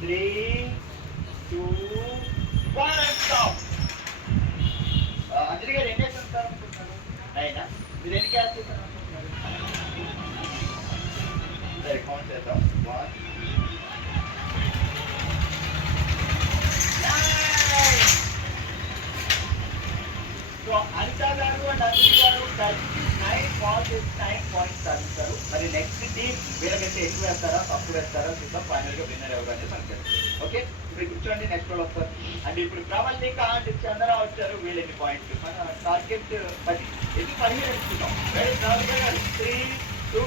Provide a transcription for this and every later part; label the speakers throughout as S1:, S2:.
S1: three, two, one, and stop. అంజలి గారు ఏం వేసి ఉంటారు అనుకుంటున్నారు అయినా మీరు ఎన్ని క్యాచ్ చేస్తారు అనుకుంటున్నారు సరే కౌంట్ చేద్దాం వన్ సో అనితా గారు అండ్ అంజలి గారు కలిసి నైన్ బాల్స్ వేసి నైన్ పాయింట్స్ సాధిస్తారు మరి నెక్స్ట్ టీం వీళ్ళకైతే ఎక్కువ వేస్తారా తక్కువ వేస్తారా? చూద్దాం. ఫైనల్గా విన్నర్ ఎవరు అనేది మనకి ఓకే ఇప్పుడు కూర్చోండి నెక్స్ట్ వాళ్ళు వస్తారు అండ్ ఇప్పుడు ప్రవల్లిక అండ్ చంద్ర వచ్చారు వీళ్ళు ఎన్ని పాయింట్స్ మన టార్గెట్ పది. ఎన్ని పదిహేను ఎంచుకుందాం three two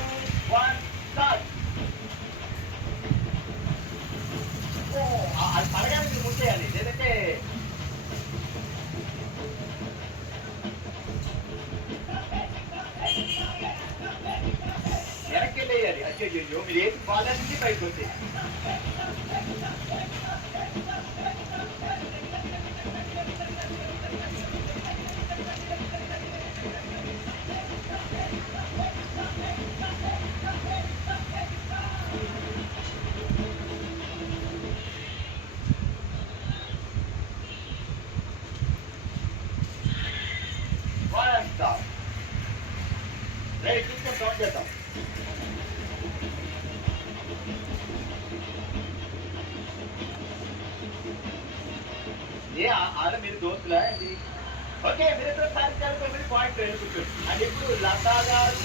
S1: terjejong lihat balas di baik kote. Balas tak. Dari kita kau jatuh. ఏ ఆడ మీరు దోస్తులా ఏంటి ఓకే మీరిద్దరు సాధించారు తొమ్మిది పాయింట్ కూర్చోండి అది ఇప్పుడు లతా గారు